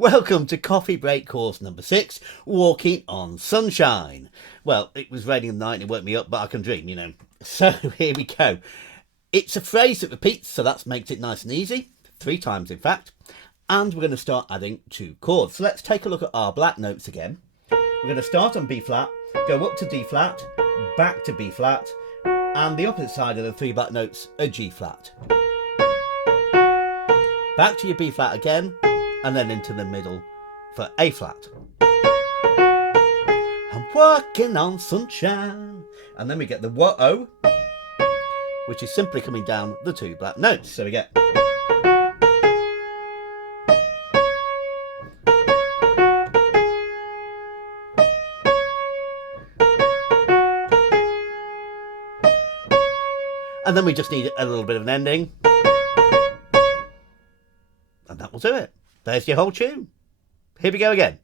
Welcome to Coffee Break course number 6, Walking on Sunshine. Well, it was raining at night and it woke me up, but I can dream, you know. So here we go. It's a phrase that repeats, so that makes it nice and easy. 3 times, in fact. And we're going to start adding 2 chords. So let's take a look at our black notes again. We're going to start on B flat, go up to D flat, back to B flat, and the opposite side of the 3 black notes are G flat. Back to your B flat again, and then into the middle for A flat. I'm walking on sunshine. And then we get the O, which is simply coming down the 2 black notes. So we get. And then we just need a little bit of an ending. And that will do it. There's your whole tune. Here we go again.